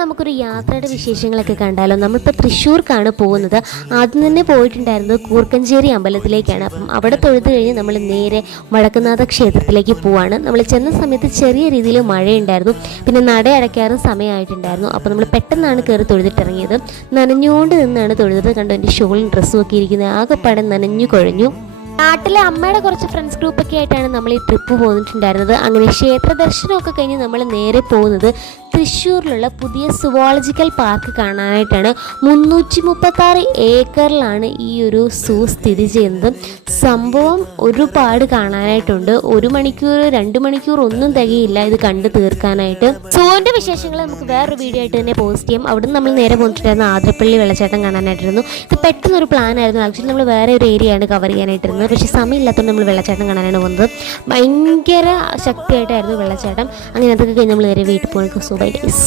നമുക്കൊരു യാത്രയുടെ വിശേഷങ്ങളൊക്കെ കണ്ടാലോ. നമ്മളിപ്പോൾ തൃശ്ശൂർക്കാണ് പോകുന്നത്. ആദ്യം തന്നെ പോയിട്ടുണ്ടായിരുന്നത് കൂർക്കഞ്ചേരി അമ്പലത്തിലേക്കാണ്. അപ്പം അവിടെ തൊഴുത് കഴിഞ്ഞ് നമ്മൾ നേരെ വടക്കുംനാഥ ക്ഷേത്രത്തിലേക്ക് പോവാണ്. നമ്മൾ ചെന്ന സമയത്ത് ചെറിയ രീതിയിൽ മഴയുണ്ടായിരുന്നു, പിന്നെ നട അടയ്ക്കാറും സമയമായിട്ടുണ്ടായിരുന്നു. അപ്പോൾ നമ്മൾ പെട്ടെന്നാണ് കയറി തൊഴുതിട്ടിറങ്ങിയത്. നനഞ്ഞുകൊണ്ട് നിന്നാണ് തൊഴുതത്. കണ്ടു എൻ്റെ ഷോളും ഡ്രസ്സും ഒക്കെ ഇരിക്കുന്നത് ആകെപ്പാടെ നനഞ്ഞു കുഴഞ്ഞു. നാട്ടിലെ അമ്മയുടെ കുറച്ച് ഫ്രണ്ട്സ് ഗ്രൂപ്പൊക്കെ ആയിട്ടാണ് നമ്മൾ ഈ ട്രിപ്പ് പോന്നിട്ടുണ്ടായിരുന്നത്. അങ്ങനെ ക്ഷേത്ര ദർശനമൊക്കെ കഴിഞ്ഞ് നമ്മൾ നേരെ പോകുന്നത് തൃശ്ശൂരിലുള്ള പുതിയ സുവോളജിക്കൽ പാർക്ക് കാണാനായിട്ടാണ്. 336 ഏക്കറിലാണ് ഈ ഒരു സൂ സ്ഥിതി ചെയ്യുന്നത്. സംഭവം ഒരുപാട് കാണാനായിട്ടുണ്ട്. 1 മണിക്കൂർ 2 മണിക്കൂർ ഒന്നും തികയില്ല ഇത് കണ്ടു തീർക്കാനായിട്ട്. സൂവിൻ്റെ വിശേഷങ്ങൾ നമുക്ക് വേറൊരു വീഡിയോ ആയിട്ട് തന്നെ പോസ്റ്റ് ചെയ്യും. അവിടെ നിന്ന് നമ്മൾ നേരെ പോന്നിട്ടുണ്ടായിരുന്ന ആതിരപ്പള്ളി വെള്ളച്ചാട്ടം കാണാനായിട്ടിരുന്നു. ഇത് പെട്ടെന്നൊരു പ്ലാൻ ആയിരുന്നു. ആക്ച്വലി നമ്മൾ വേറെ ഒരു ഏരിയയാണ് കവർ ചെയ്യാനായിട്ടിരുന്നത്. പക്ഷേ സമയമില്ലാത്തതുകൊണ്ട് നമ്മൾ വെള്ളച്ചാട്ടം കാണാനാണ് പോകുന്നത്. ഭയങ്കര ശക്തിയായിട്ടായിരുന്നു വെള്ളച്ചാട്ടം. അങ്ങനെ അതൊക്കെ കഴിഞ്ഞ് നമ്മൾ നേരെ വീട്ടിൽ പോയി. So bye guys.